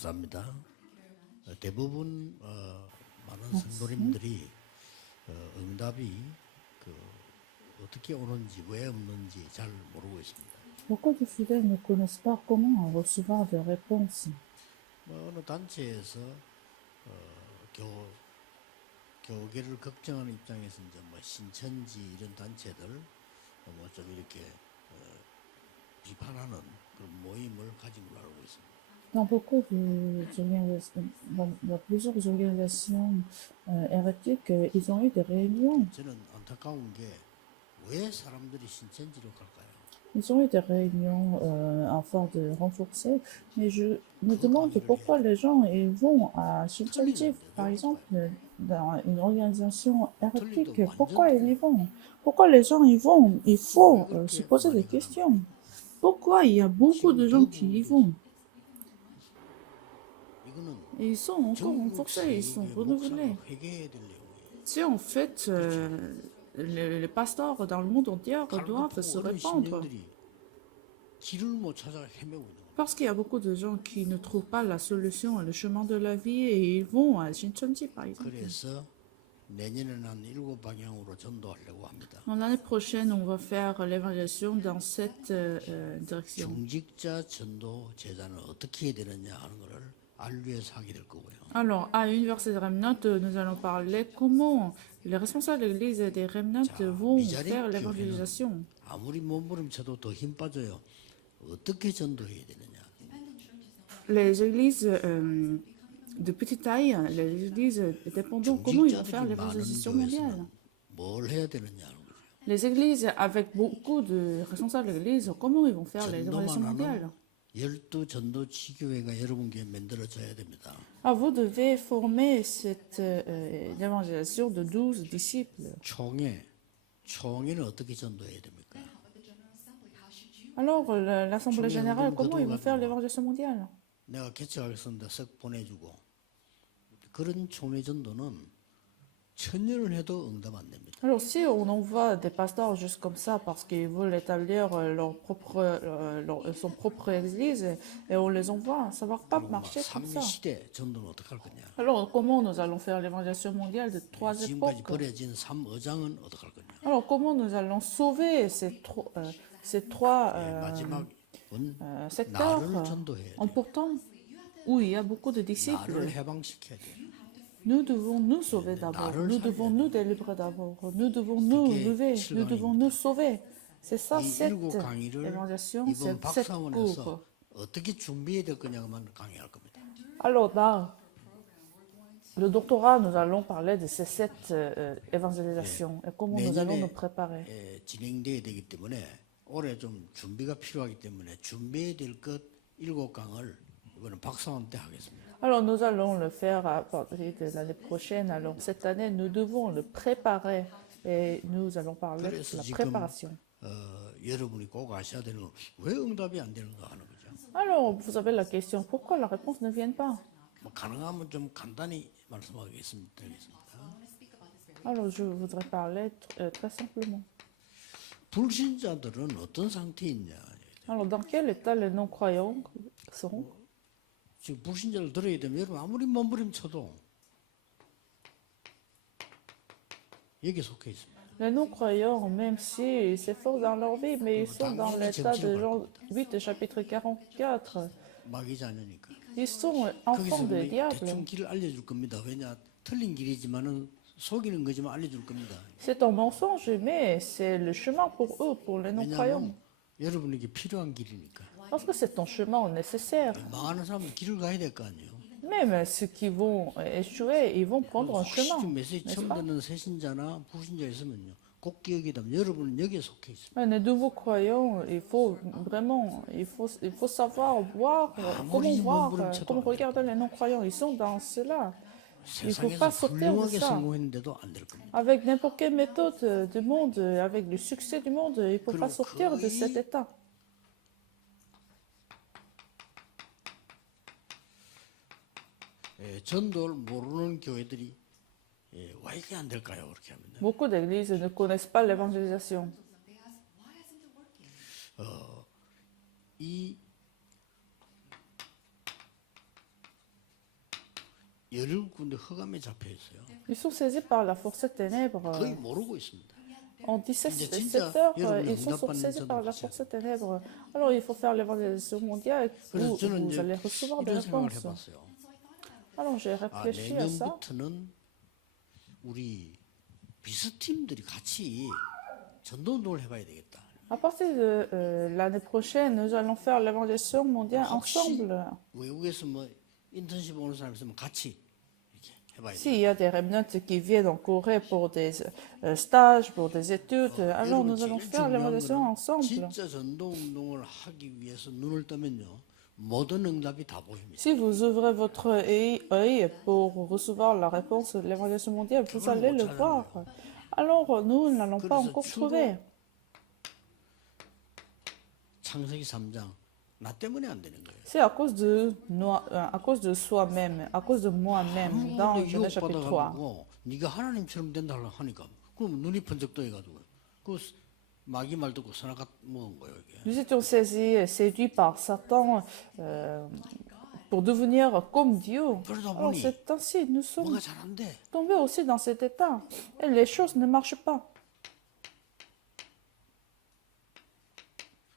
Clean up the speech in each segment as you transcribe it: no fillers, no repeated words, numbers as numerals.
감사합니다. 대부분 많은 성도님들이 응답이 어떻게 오는지 왜 없는지 잘 모르고 있습니다. Beaucoup de fidèles ne connaissent pas comment recevoir des réponses. 어느 단체에서 교계를 걱정하는 입장에서 이제 뭐 신천지 이런 단체들 뭐 좀 이렇게 비판하는 그런 모임을 가진 걸로 알고 있습니다. Dans beaucoup dans plusieurs organisations hérétiques, ils ont eu des réunions. 저는 안타까운 게 왜 사람들이 신천지로 갈까요? Ils ont eu des réunions afin de renforcer, mais je me demande pourquoi les gens ils vont à Shincheonji, par exemple, dans une organisation hérétique. Pourquoi ils y vont? Pourquoi les gens y vont? Il faut se poser des questions. Pourquoi il y a beaucoup de gens qui y vont? Et ils sont encore renforcés, ils sont renouvelés. C'est en fait les pasteurs dans le monde entier doivent se répandre. Parce qu'il y a beaucoup de gens qui ne trouvent pas la solution, le chemin de la vie, et ils vont à Shincheonji, par exemple. L'année prochaine, on va faire l'évaluation dans cette direction. Alors, à l'Université de Remnant, nous allons parler comment les responsables de l'Église et des Remnant vont faire l'évangélisation. Les églises de petite taille, les églises dépendantes, comment ils vont faire l'évangélisation mondiale? Les églises avec beaucoup de responsables de l'Église, comment ils vont faire l'évangélisation mondiale? Ah, vous devez former cette évangélisation de 12 disciples. Alors, l'Assemblée générale, comment ils vont faire l'évangélisation mondiale? Alors, si on envoie des pasteurs juste comme ça parce qu'ils veulent établir son propre église et on les envoie, ça ne va pas marcher comme ça. Alors, comment nous allons faire l'évangélisation mondiale de 3 époques? Alors, comment nous allons sauver ces trois secteurs importants où il y a beaucoup de disciples? Nous devons nous sauver d'abord, nous devons nous délivrer d'abord, nous devons nous lever, nous devons nous sauver. C'est ça, cette évangélisation, c'est cette cour. Alors, dans le doctorat, nous allons parler de ces 7 évangélisations et comment nous allons nous préparer. 올해 좀 준비가 필요하기 때문에 준비될 것 7강을 이번에 박사원 때 하겠습니다. Alors nous allons le faire à partir de l'année prochaine. Alors cette année, nous devons le préparer et nous allons parler de la préparation. 여러분이 꼭 아셔야 되는 건 왜 응답이 안 되는가 하는 거죠. Alors vous avez la question, pourquoi la réponse ne vient pas? 가능하면 좀 간단히 말씀하겠습니다. Alors je voudrais parler très simplement. 불신자들은 어떤 상태에 있냐? Alors dans quel état les non-croyants sont? 지금 불신자를 들어야 되면 여러분 아무리 몸부림쳐도 여기 속해 있습니다. Les non-croyants, même s'ils s'efforcent dans leur vie, mais ils sont dans l'état de Jean 8, chapitre 44. 마귀 자녀니까. Ils sont enfants du diable. 대충 길을 알려줄 겁니다. 왜냐? 틀린 길이지만은 속이는 거지만 알려줄 겁니다. C'est un mensonge, mais c'est le chemin pour eux, pour les non-croyants. 여러분에게 필요한 길이니까. Parce que c'est un chemin nécessaire. 망하는 사람은 길을 가야 될 거 아니에요. Même ceux qui vont échouer, ils vont prendre un chemin. 메시지 처음 듣는 새신자나 불신자 있으면요. 꼭 기억해야 됩니다. 여러분은 여기에 속해 있습니다. Les nouveaux croyants, il faut vraiment, il faut savoir voir, comment regarder les non-croyants. Ils sont dans cela. Il ne faut pas sortir de ça. Avec n'importe quelle méthode du monde, avec le succès du monde, il ne faut pas sortir de cet état. 전도를 모르는 교회들이 왜 이게 안 될까요? 그렇게 하면. Beaucoup d'églises ne connaissent pas l'évangélisation. 이 17군데 흑암에 잡혀 있어요. Ils sont saisis par la force des ténèbres. 거의 모르고 있습니다. En 17 이제 진짜 secteurs, 여러분의 ils sont 응답받는 saisis par la 전도가 force des ténèbres. Alors il faut faire l'évangélisation mondiale 그래서 où 저는 vous 이제 allez recevoir des 이런 생각을 réponses. 해봤어요. Alors j'ai 아, réfléchi à ça. 내년부터는 우리 비스팀들이 같이 전도운동을 해봐야 되겠다. À partir de l'année prochaine, nous allons faire l'évangélisation mondiale 혹시 ensemble. 외국에서 뭐 인턴십 오는 사람 있으면 같이 이렇게 해봐야 돼요. S'il y a des remnants qui viennent en Corée pour des stages, pour des études, alors nous allons faire l'évangélisation ensemble. 진짜 전도운동을 하기 위해서 눈을 뜨면요. 모든 응답이 다 보입니다. Si vous ouvrez votre œil pour recevoir la réponse de l'évangélisation mondiale, vous allez le voir. Alors nous n'allons pas encore trouver. 창세기 3장 나 때문에 안 되는 거예요. C'est à cause de soi-même, à cause de moi-même, dans 아무도 Genèse chapitre 3. 유혹받아가지고 네가 하나님처럼 된다 하니까 그럼 눈이 번쩍 떠해가지고 그 마귀 말 듣고 선악과 먹은 거예요 이게. Nous étions saisis, séduits par Satan pour devenir comme Dieu. 그러다 Alors 보니 c'est ainsi, nous sommes 뭐가 잘 안 돼. tombés aussi dans cet état. Et les choses ne marchent pas.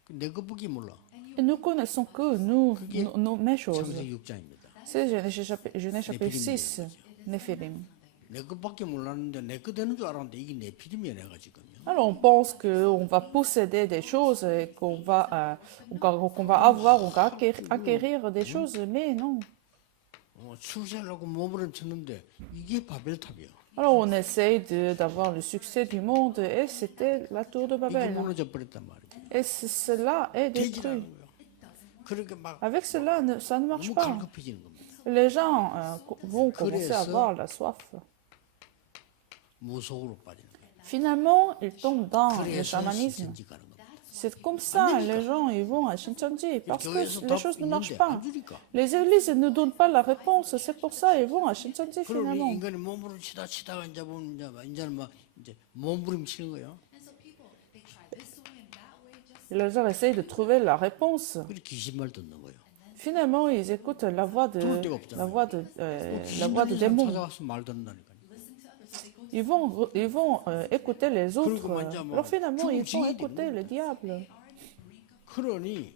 내 것밖에 몰라. Et nous connaissons que mes choses. 창세기 6장입니다. C'est Genèse chapitre 6, Néphilim. 내 것밖에 몰랐는데 내 거 되는 줄 알았는데 이게 네피림이야 내가 지금요. Alors on pense qu'on va posséder des choses et qu'on va avoir, on va acquérir des choses, mais non. 출세하려고 몸부림쳤는데 이게 바벨탑이야. Alors on essaye d'avoir le succès du monde et c'était la tour de 이게 Babel. 무너져 버렸단 말이야. Et cela est détruit. 되지라는 거야. 그러니까 막 Avec cela, ça ne marche 너무 pas. 갈급해지는 겁니다. Les gens vont commencer à avoir la soif. 무속으로 빠지는 거예요. Finalement, ils tombent dans le 그래서 chamanisme. 신천지 가는 겁니다. C'est comme ça, les gens ils vont à Shincheonji parce que les choses ne marchent pas. Les églises ne donnent pas la réponse, c'est pour ça ils vont à Shincheonji 그러니 finalement. 인간이 몸부림치다가 이제 보면 이제는 막 이제 몸부림치는 거예요. Et les gens essayent de trouver la réponse. 그리고 귀신말 듣는 거예요. Finalement, ils écoutent la voix de démons. 찾아가서 말 듣는다니까요. Ils vont écouter les autres. 그리고 이제 뭐 Alors finalement, ils vont 죽은 écouter le diable. 그러니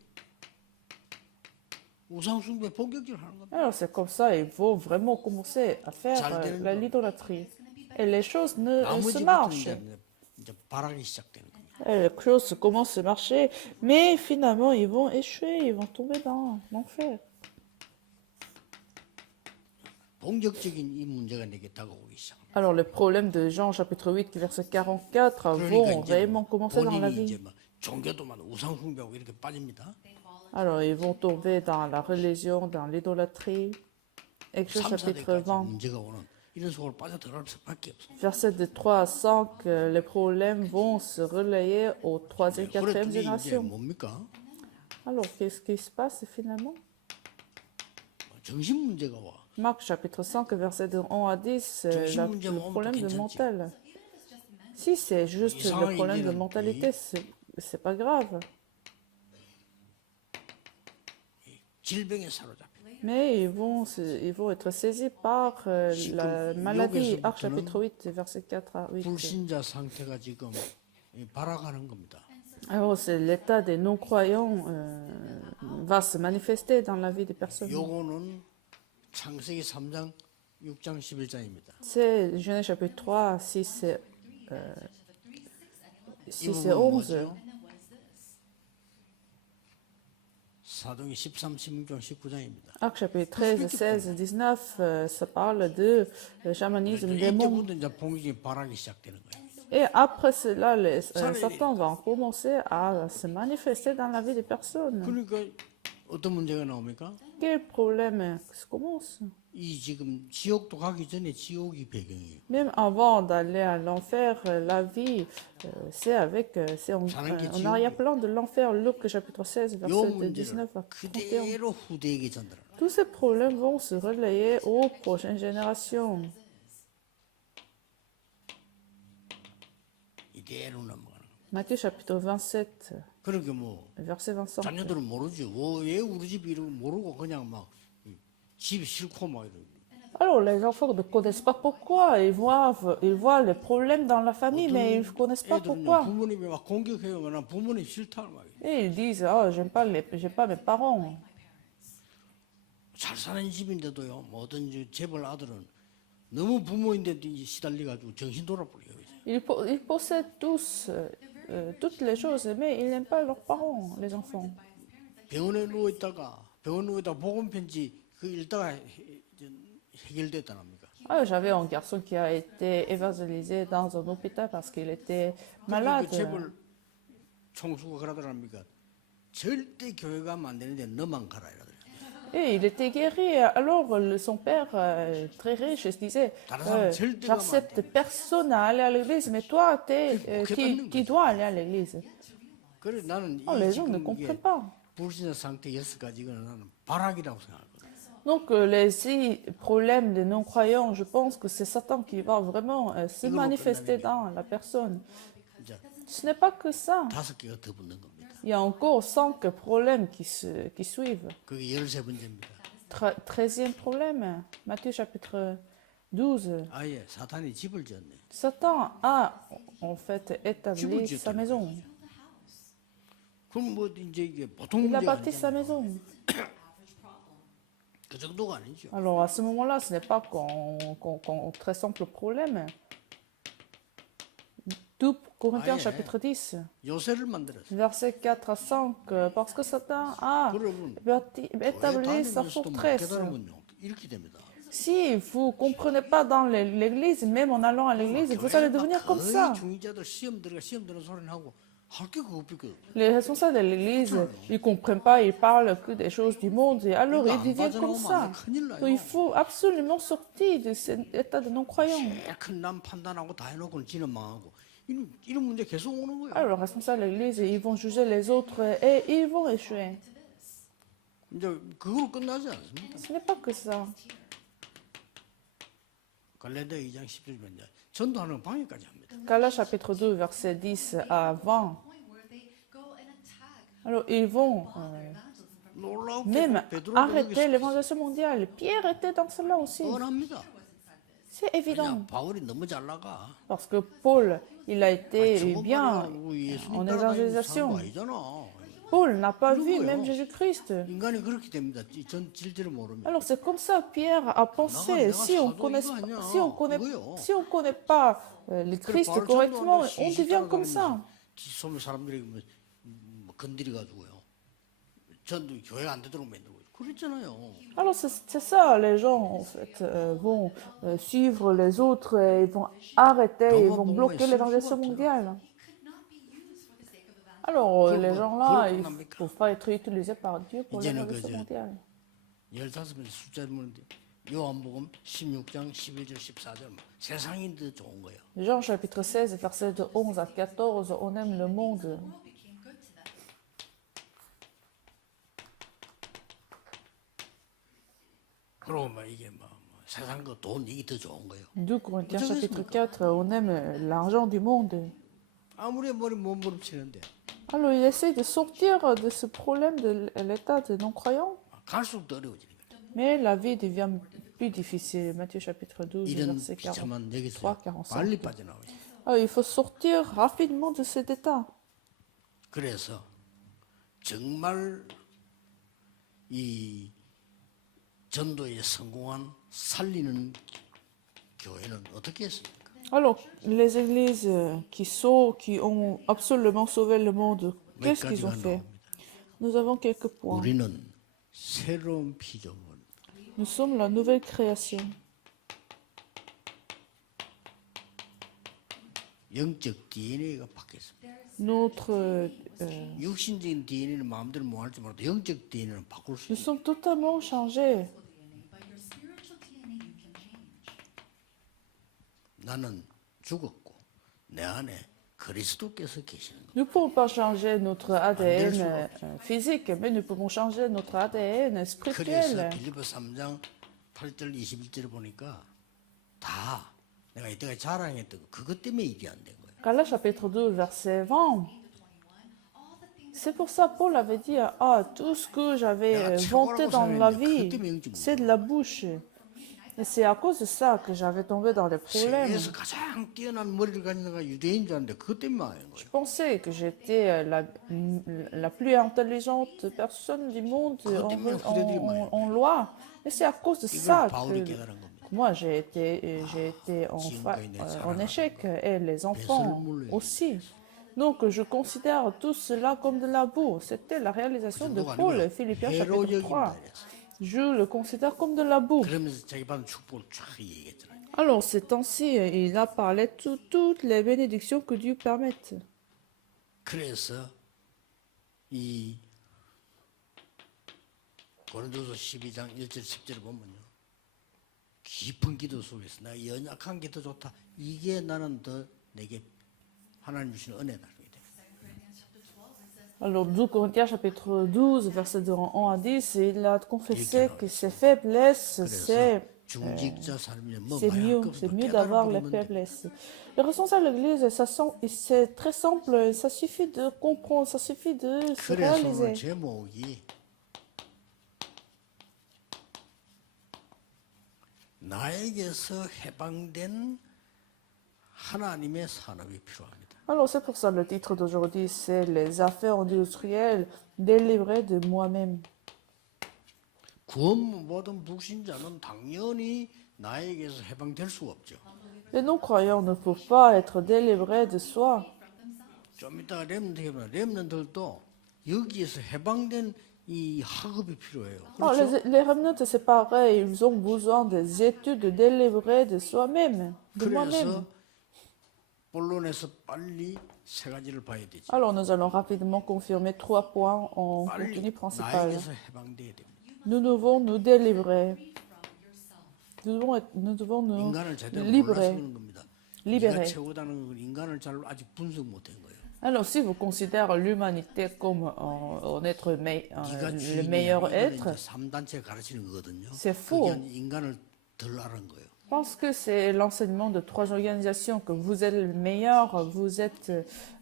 우상숭배 본격적으로 하는 겁니다. Alors c'est comme ça, ils vont vraiment commencer à faire l'idolâtrie. Et les choses ne se 나머지부터는 marchent. 이제 발악이 시작되는 겁니다. Et les choses commencent à marcher, mais finalement, ils vont échouer, ils vont tomber dans l'enfer. 본격적인 이 문제가 내게 다가오기 시작합니다. Alors, le problème de Jean chapitre 8, verset 44 vont réellement commencer dans la 본인이 이제 vie. 막 종교도만 우상숭배하고 이렇게 빠집니다. Alors, ils vont tomber dans la religion, dans l'idolâtrie. Exode 3, chapitre 4대까지 20, 문제가 오는 이런 속으로 빠져들어갈 수밖에 없어요. verset de 3 à 5, les problèmes vont se relayer aux 3e, 4e 그랬더니 이제 générations. 뭡니까? Alors, qu'est-ce qui se passe finalement? 정신 문제가 와. Marc chapitre 5, verset de 1 à 10, le problème de mental. Si c'est juste le problème de mentalité, c'est pas grave. 질병에 사로잡혀. Mais ils vont être saisis par la maladie. Arc chapitre 8, verset 4 à 8. 불신자 상태가 지금 발악하는 겁니다. Alors, c'est l'état des non-croyants va se manifester dans la vie des personnes. 요거는 창세기 3장 6장 11장입니다. C'est Genèse chapitre 3, 6 et, 이 6 et 부분은 11. 뭐죠? 사도행전 13, 16장 19장입니다. Arc chapitre 13, 16 et 19, ça parle de chamanisme démon. 이때부터 이제 본격적인 발악이 시작되는 거예요. Et après cela, Satan va commencer à se manifester dans la vie des personnes. 그러니까 어떤 문제가 나옵니까? Quel problème commence? 이 지금 지옥도 가기 전에 지옥이 배경이에요. Même avant d'aller à l'enfer, la vie, c'est en arrière-plan de l'enfer. Luc chapitre 16, 요 verset 문제를 19 à 31. 그대로 후대에게 전달하라. Tous ces problèmes vont se relayer aux prochaines générations. 이대로 넘어가는 거예요. Matthieu chapitre 27, 그러니까 뭐 verset 25. 자녀들은 모르지. 왜 우리 집 이러고 모르고 그냥 막 집 싫고 막 이러고. Alors, les enfants ne connaissent pas pourquoi. Ils voient les problèmes dans la famille, mais ils ne connaissent pas 애들은요 pourquoi. 부모님이 막 공격해요. 난 부모님 싫다 말이에요. Et ils disent, oh, j'aime pas mes parents. 잘 사는 집인데도요. 뭐 어떤 재벌 아들은 너무 부모인데 시달려 가지고 정신 돌아버려요. Ils possèdent tous toutes les choses, mais ils n'aiment pas leurs parents, les enfants. 병원에 누워 있다가 보건 편지 그 읽다가 해결됐다랍니까? Ah, j'avais un garçon qui a été évangélisé dans un hôpital parce qu'il était 그 malade. 재벌 총수가 그러더랍니까? 절대 교회 가면 안 되는데 너만 가라 이러더라고요. Et il était guéri. Alors, son père, très riche, il se disait, j'accepte personne à aller à l'église, mais toi, tu dois aller à l'église. 그래 나는 Oh, 이 les gens ne 지금 comprennent 이게 pas. 불신의 상태 6가지가 나는 발악이라고 생각하거든. Donc, les 6 problèmes des non-croyants, je pense que c'est Satan qui va vraiment se manifester dans la personne. 이제 Ce n'est pas que ça. 5개가 더 붙는 겁니다. Il y a encore 5 problèmes qui suivent. 그게 13번째입니다. 13e problème, Matthieu chapitre 12. 아예 사탄이 집을 지었네. Satan a en fait établi sa maison. 그럼 뭐 이제 이게 보통 Il a 문제가 bâti sa 아니잖아요. maison. 그 정도가 아니죠. Alors à ce moment-là, ce n'est pas qu'un très simple problème. 2 Corinthiens Ah, yeah. chapitre 10, 요새를 만들었어요. versets 4 à 5, parce que Satan a 그러면 établi sa 다니면서도 못 forteresse. 깨달으면요 이렇게 됩니다. Si vous ne comprenez pas dans l'église, même en allant à l'église, vous allez devenir comme ça. 중위자들 시험 들는 소리는 하고 할 게 그거밖에 없어요. Les responsables de l'église, ils ne comprennent pas, ils parlent que des choses du monde, et alors ils deviennent comme ça. Donc, il faut absolument sortir de cet état de non-croyant. 큰 남 판단하고 다 해놓고는 지는 망하고 이런 문제 계속 오는 거예요. Alors, les responsables de l'église, ils vont juger les autres et ils vont échouer. 이제 그걸로 끝나지 않습니다. Ce n'est pas que ça. 갈라디아 2장 10절 보면 전도하는 방해까지 합니다. Galates chapitre 2, verset 10 à 20. Alors, ils vont 놀라운 même 베드로가 arrêter l'évangélisation mondiale. Pierre était dans cela aussi. 뻔합니다. C'est évident. 그냥 바울이 너무 잘 나가. Parce que Paul, il a été 저거 bien 말하고 예수님 en 따라다니는 사람 évangélisation. 아니잖아. Paul n'a pas vu 누구예요? même Jésus-Christ. 인간이 그렇게 됩니다. 전 질질을 모르면. Alors c'est comme ça Pierre a pensé. Si on connaît pas le Christ correctement, on devient comme ça. 뒷소문 사람들이 뭐 건드려 가지고요. 전도 교회가 안 되도록 만들고 그랬잖아요. Alors c'est ça, les gens en fait vont suivre les autres et ils vont arrêter, ils vont bloquer l'évangélisation mondiale. Alors les gens là, ils ne peuvent pas être utilisés par Dieu pour l'évangélisation mondiale. 15번째 숫자를 보는데 요한복음 16장 11절 14절 세상이 더 좋은 거예요. Jean chapitre 16, versets de 11 à 14, on aime le monde. 그러고 막 이게 뭐 세상 거 돈 이게 더 좋은 거예요. 2 Corinthiens chapitre 4, on aime l'argent du monde. 아무리 머리 몸부림치는데 Alors il essaie de sortir de ce problème de l'état de non-croyants, 갈수록 더 어려워지는 거예요. mais la vie devient plus difficile. Matthieu chapitre 12, 이런 verset 비참한 43, 여기서 45. 빨리 빠져나와요. Alors il faut sortir rapidement de cet état. 그래서 정말 이 전도에 성공한 살리는 교회는 어떻게 했습니까? Alors les églises qui ont absolument sauvé le monde, 몇 qu'est-ce qu'ils ont 가지가 fait? 나옵니다. Nous avons quelques points. 우리는 새로운 피조물, Nous sommes la nouvelle création. 영적 DNA가 바뀌었습니다. Notre, 육신적인 DNA는 마음대로 뭐 할지 몰라도 영적 DNA는 바꿀 수 nous 있어요. sommes totalement changés. 나는 죽었고 내 안에 그리스도께서 계시는 거예요. Nous ne pouvons pas changer notre ADN physique, mais nous pouvons changer notre ADN 그래서 spirituel. 빌립보 3장 8절 21절을 보니까 다 내가 이때까지 자랑했던 거 그것 때문에 이게 안 된 거예요. Galates chapitre 2, verset 20. C'est pour ça Paul avait dit, ah, tout ce que j'avais vanté dans la vie, c'est de la bouche. Et c'est à cause de ça que j'avais tombé dans les problèmes. 세계에서 가장 뛰어난 머리를 가진 애가 유대인 줄 알았는데 그것 때문에 망한 Je 거예요. pensais que j'étais la plus intelligente personne du monde en loi. Et c'est à cause de 이걸 ça 바울이 que 깨달은 겁니다. moi j'ai été en échec et les enfants aussi. Donc je considère tout cela comme de la boue. C'était la réalisation de Paul, Philippiens 해로 chapitre 여긴다 3. 이랬어요. Je le considère comme de la boue. 그러면서 자기 받은 축복을 쫙 얘기했잖아요. Alors, ces temps-ci, il a parlé de toutes les bénédictions que Dieu permette. 그래서 이 고린도서 12장 1절 10절을 보면요. 깊은 기도 속에서 나 연약한 게 더 좋다. 이게 나는 더 내게 하나님 주신 은혜다. Alors, 2 Corinthiens chapitre 12, versets de 1 à 10, il a confessé que ses faiblesses, c'est 중직자 삶이 뭐 c'est mieux d'avoir les faiblesses. Le responsable de l'Église, c'est très simple, ça suffit de comprendre, ça suffit de se 그래서 réaliser. 오늘 제목이 나에게서 해방된 하나님의 산업이 필요합니다. Alors, c'est pour ça le titre d'aujourd'hui, c'est les affaires industrielles délivrées de moi-même. 구원 모든 불신자는 당연히 나에게서 해방될 수가 없죠. Les non-croyants ne peuvent pas être délivrés de soi. 좀 이따가 렘넌트들도 여기에서 해방된 이 학업이 필요해요. Alors, 그렇죠? les remnants, c'est pareil, ils ont besoin des études délivrées de soi-même, de moi-même. 그래서 본론에서 빨리 세 가지를 봐야 되지. Alors, nous allons rapidement confirmer 3 points en contenu 빨리 principal. 나에게서 해방돼야 됩니다. Nous devons nous délivrer. Nous devons nous 인간을 제대로 몰라서 libérer. 그런 겁니다. 네가 libérer. 최고다는 건 인간을 잘 아직 분석 못한 거예요. Alors, si vous considérez l'humanité comme un être 네가 le 주인이야. meilleur 이거는 être, 이제 3단체 가르치는 거거든요. C'est faux. 그게 인간을 덜 아는 거예요. parce que c'est l'enseignement de 3 organisations, que vous êtes le meilleur,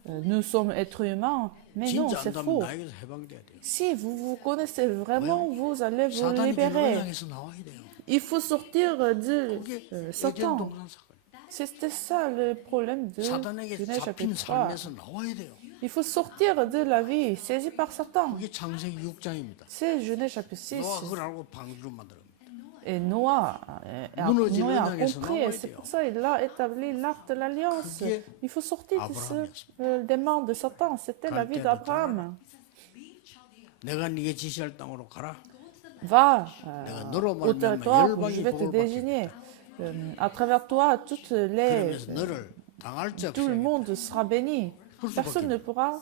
nous sommes êtres humains. Mais non, 진짜 c'est 안다면 faux. 나에게서 해방돼야 돼요. Si vous vous connaissez vraiment, vous allez vous 사단이 libérer. 영향에서 나와야 돼요. Il faut sortir de 그게 Satan. 동산 사건. C'était ça le problème de 사단에게 Genèse 잡힌 chapitre 3. 삶에서 나와야 돼요. Il faut sortir de la vie saisie par Satan. 그게 창세기 6장입니다. C'est Genèse chapitre 6. 노아 그걸 알고 방주를 만들어. Et Noé 무너진 a 언약에서 compris, et 나와야 c'est 돼요. pour ça qu'il a établi l'arc de l'alliance. 그게 Il faut sortir de 아브라함이었습니다. des mains de Satan. C'était la vie d'Abraham. 내가 네게 지시할 땅으로 가라. Va 너로 au 말미암아 territoire où 열방이 je vais te 복을 désigner. À travers toi, 그러면서 너를 당할 자 tout le 없이 monde sera béni. 그럴 Personne ne pourra,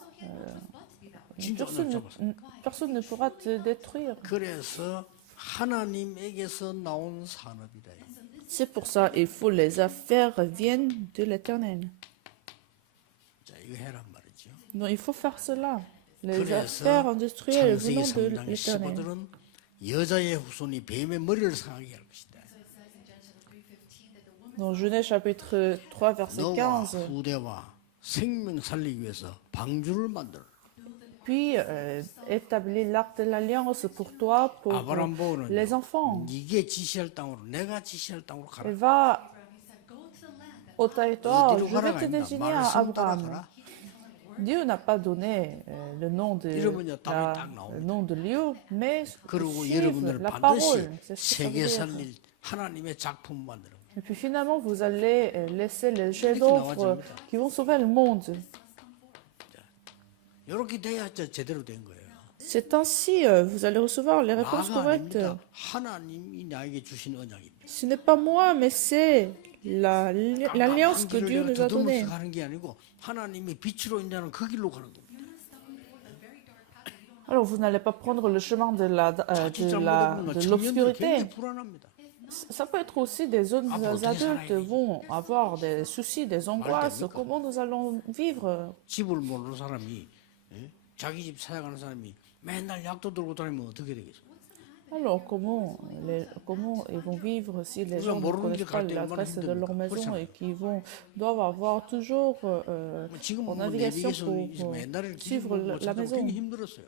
진짜 언약 잡았어. personne ne pourra te détruire. 그래서 하나님에게서 나온 산업이다. C'est pour ça il faut les affaires viennent de l'Éternel. 자, 이거 해란 말이죠. Donc il faut faire cela. Les 그래서 affaires industrielles 창세기 venant de 3장의 l'Éternel. 15절은 여자의 후손이 뱀의 머리를 상하게 할 것이다. Dans Genèse chapitre 3 verset 너와 15. 후대와 생명 살리기 위해서 방주를 만들어. Puis établis l'arc de l'alliance pour toi, pour 아브라함 보고는 les enfants. 네게 지시할 땅으로 내가 지시할 땅으로 가라. Et va au territoire, 어디로 je vais 가라가 te 있나? désigner à 말씀 따라 Abraham. 가라. Dieu n'a pas donné le nom de 이러면요, 답이 딱 나옵니다. le nom de lieu, mais 그리고 suivre 여러분들은 la 반드시 parole. C'est ce que ça 세계 veut dire. 살릴 하나님의 작품 만들어. Et puis finalement, vous allez laisser les 이렇게 chefs-d'œuvre 나와집니다. qui vont sauver le monde. 이렇게 돼야 제대로 된 거예요. C'est ainsi, vous allez recevoir les réponses 나가 correctes. 아닙니다. 하나님이 나에게 주신 언약입니다. Ce n'est pas moi, mais c'est l'alliance que Dieu nous a donnée. 더듬어서 가는 게 아니고 하나님이 빛으로 인자는 그 길로 가는 겁니다. Alors, vous n'allez pas prendre le chemin de 자칫 잘못하면 청년들 l'obscurité. 굉장히 불안합니다. Ça peut être aussi des jeunes adultes vont avoir des soucis, des angoisses. Comment nous allons vivre? 집을 모르는 사람이 예? 자기 집 찾아가는 사람이 맨날 약도 들고 다니면 어떻게 되겠습니까? Alors, comment ils vont vivre si les gens ne connaissent pas l'adresse de leur maison et qui doivent avoir toujours 지금 en 뭐 navigation 내비게이션 pour 옛날에는 suivre 기준 la 찾아보기 maison? 굉장히 힘들었어요.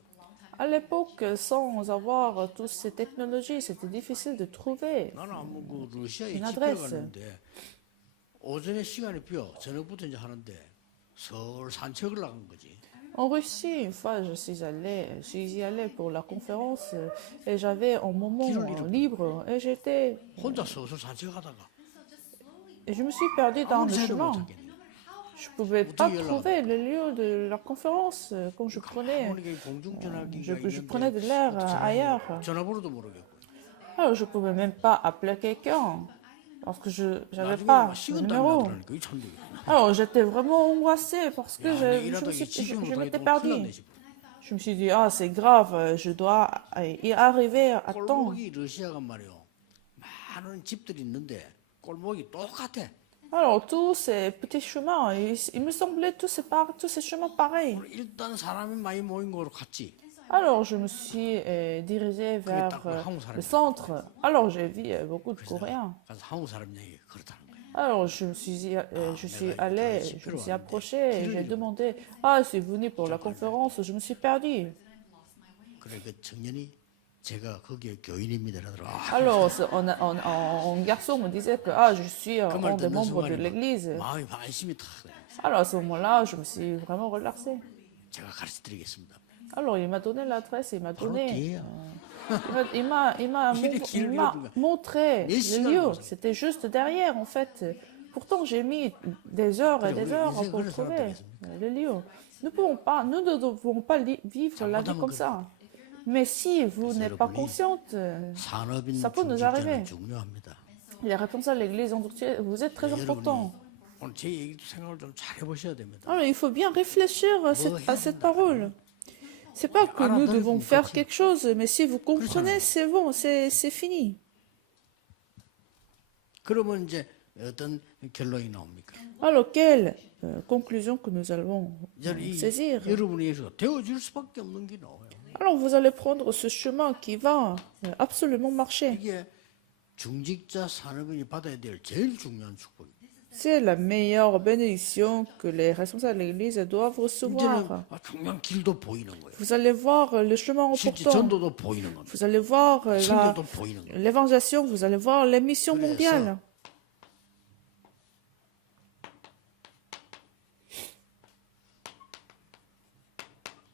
À l'époque, sans avoir toutes ces technologies, c'était difficile de trouver 나는 한번 그 러시아에 une 집회를 adresse. 갔는데 오전에 시간이 비어 저녁부터 이제 하는데 서울 산책을 나간 거지. En Russie, une fois, je suis y allée pour la conférence et j'avais un moment libre et 혼자 서울 산책하다가 je me suis perdue dans 아무리 le 새도 못 chemin. 찾겠네. Je ne pouvais pas trouver le lieu de la conférence quand je prenais, je prenais de l'air ailleurs. 전화번호도 모르겠고. Alors, je ne pouvais même pas appeler quelqu'un parce que je n'avais 나중에 pas 막 de 식은땀이 numéro. 나더라니까 이 천국에. Alors, j'étais vraiment angoissée parce que 야, 내 일하다 je 지금 m'étais 못하겠다. 큰일 perdue. 났네 싶어. Je me suis dit, ah, c'est grave, je dois y arriver à temps. 꼴목이 러시아가 말이요. 많은 집들이 있는데 꼴목이 똑같아. Alors, tous ces petits chemins, il me semblait tous ces chemins pareils. 일단 사람이 많이 모인 곳으로 갔지. Alors, je me suis dirigée vers le centre. Alors, j'ai vu beaucoup de Coréens. 가서 한국 사람 얘기 그렇다는 거야. Alors, je suis allée, je me suis approchée et j'ai demandé, ah, je suis venue pour la conférence, je me suis perdue. 그래 그 청년이 제가 거기에 교인입니다 그러더라. Alors, un garçon me disait que ah, je suis un 말 des 듣는 membres de 순간에 l'église. 마음이 안심이 탁 돼. Alors, à ce moment-là, je me suis vraiment relaxée. 제가 가르쳐 드리겠습니다. Alors, il m'a donné l'adresse, il m'a 바로 donné, 뒤에야. il m'a montré le lieu. C'était juste derrière, en fait. Pourtant, j'ai mis des heures et des heures pour trouver le lieu. Nous ne devons pas vivre la vie comme ça. Mais si vous n'êtes pas consciente, 산업인 ça peut nous arriver. 중직자는 중요합니다. Les responsables de l'église entière, vous êtes très important. 오늘 제 얘기도 생각을 좀 잘 해보셔야 됩니다. Alors, il faut bien réfléchir à cette parole. C'est pas que nous devons faire quelque chose, mais si vous comprenez, c'est bon, c'est fini. 그러면 이제 어떤 결론이 나옵니까? Alors, quelle conclusion que nous allons saisir? 여러분이 되어줄 수밖에 없는 게 나와요. Alors, vous allez prendre ce chemin qui va absolument marcher. 이게 중직자 산업인이 받아야 될 제일 중요한 축복입니다. C'est la meilleure bénédiction que les responsables de l'Église doivent recevoir. 이제는 중요한 길도 보이는 거예요. Vous allez voir le chemin 실제 important. 전도도 보이는 겁니다. Vous allez voir 선교도 보이는 거예요. l'évangélisation, vous allez voir les missions mondiales.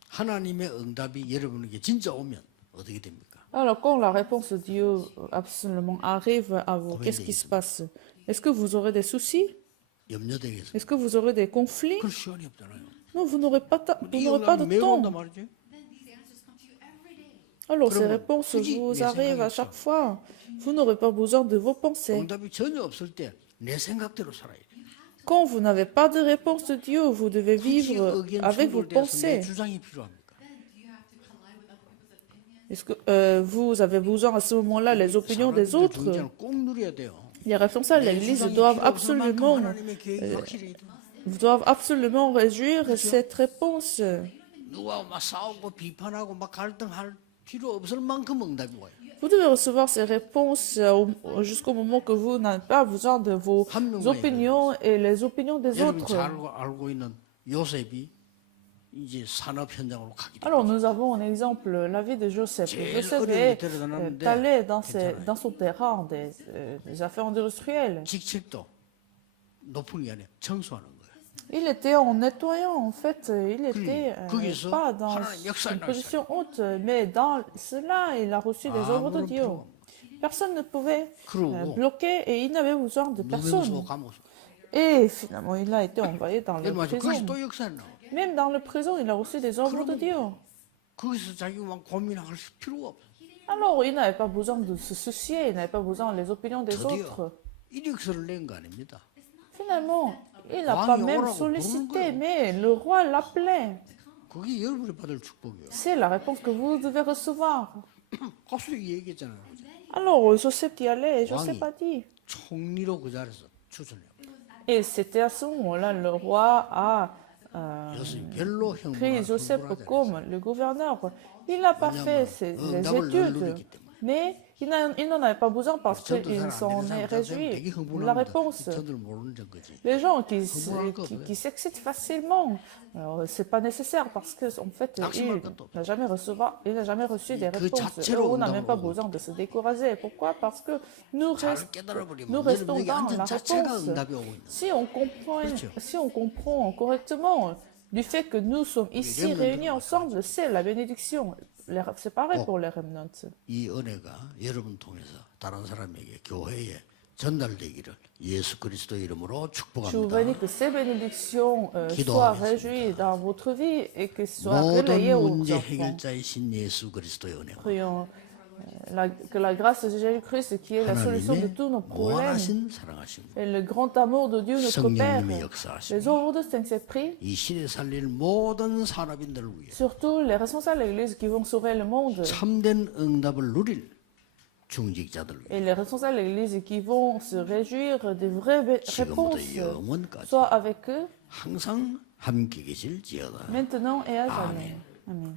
하나님의 응답이 여러분에게 진짜 오면 어떻게 됩니까? Alors, quand la réponse de Dieu absolument arrive à vous, qu'est-ce qui se passe? Est-ce que vous aurez des soucis? 염려되겠어요. Est-ce que vous aurez des conflits? 그럴 시간이 없잖아요. Non, vous n'aurez pas 이 de 매우 온단 temps. 말이지. Alors, ces 그러면 réponses 굳이 vous 내 arrivent à 생각이 chaque fois. Vous n'aurez pas besoin de vos pensées. 응답이 전혀 없을 때 내 생각대로 살아야 돼. Quand vous n'avez pas de réponse de Dieu, vous devez 굳이 vivre 의견 avec vos 충돌돼서 내 pensées. 주장이 필요합니까? Est-ce que vous avez besoin à ce moment-là les opinions des 사람들 autres? 중재는 꼭 누려야 돼요. Les responsables de 내 l'Église 주장이 doivent 필요 없을 만큼 absolument, 하나님의 계획이 확실해야 돼. réjouir cette réponse. 누가 막 싸우고 비판하고 막 갈등할 필요 없을 만큼 응답이 와요. Vous devez recevoir ces réponses jusqu'au moment que vous n'avez pas besoin de vos opinions et les opinions des 여러분이 autres. 잘 알고 있는 요셉이 이제 산업 현장으로 가게 돼. Alors, nous avons un exemple, la vie de Joseph. Joseph est allé dans son terrain des affaires industrielles. 직책도 높은 게 a니라 청소하는 거예요. Il était en nettoyant, en fait, il était 거기서 pas dans 하나님 역사를 une position haute, mais dans cela, il a reçu des œuvres de Dieu. Personne ne pouvait 그러고 bloquer et il n'avait besoin de personne. 누명소 감옥. Et finalement, il a été envoyé dans la 맞아. 거기서 prison. 또 역사를 나와. Même dans la prison, il a reçu des œuvres de Dieu. 거기서 자기가 막 고민할 필요가 없어. Alors, il n'avait pas besoin de se soucier, il n'avait pas besoin des opinions des autres. 드디어 이력서를 낸 거 아닙니다. Finalement, il n'a pas même sollicité, mais le roi l'appelait. 그게 여러분이 받을 축복이에요. C'est la réponse que vous devez recevoir. 가수 얘기했잖아요. Alors, Joseph y allait et Joseph a dit. 총리로 그 자리에서 추천해요. Et c'était à ce moment-là, le roi a 별로 pris Joseph comme le gouverneur. Il n'a pas fait les études, mais Ils n'en avaient pas besoin parce 전도 qu'ils 잘안 s'en 되는 est 사람 되게 réjoui. La 흥분합니다. réponse, 저들 모르는 점 거지. les gens 흥분할 거 없어요. qui s'excitent facilement, alors c'est pas nécessaire parce que en fait, 낙심할 것도 없어요. il n'a jamais reçu des 그 réponses. Et 자체로 on n'a même pas 응답을 besoin de se décourager. Pourquoi? Parce que nous, 잘 깨달아버리면 nous restons 여러분에게 dans 앉은 la 자체가 réponse. 응답이 오고 있는 거예요. Si on comprend correctement du fait que nous sommes ici remnants réunis ensemble, c'est la bénédiction. C'est pareil Oh. pour les remnants. 이 은혜가 여러분 통해서 다른 사람에게 교회에 전달되기를 예수 그리스도 이름으로 Je vous 축복합니다. bénis que ces bénédictions Kido soient ha겠습니다. réjouies dans votre vie et qu'elles soient 모든 relayées aux 문제 enfants. 해결자이신 예수 그리스도의 은혜와 Prions que la grâce de Jésus-Christ, qui est la solution de 하나님의 tous nos problèmes, 무한하신 사랑하심, et le grand amour de Dieu, notre Père, 성령님의 역사하심, les œuvres de Saint-Esprit, 이 시대 살릴 모든 산업인들을 위해 surtout les responsables de l'Église qui vont sauver le monde, 참된 응답을 누릴 중직자들 위해 et les responsables de l'Église qui vont se réjouir des vraies 지금부터 réponses, 영원까지 soit avec eux, 항상 함께 계실지어다. maintenant et à jamais. Amen.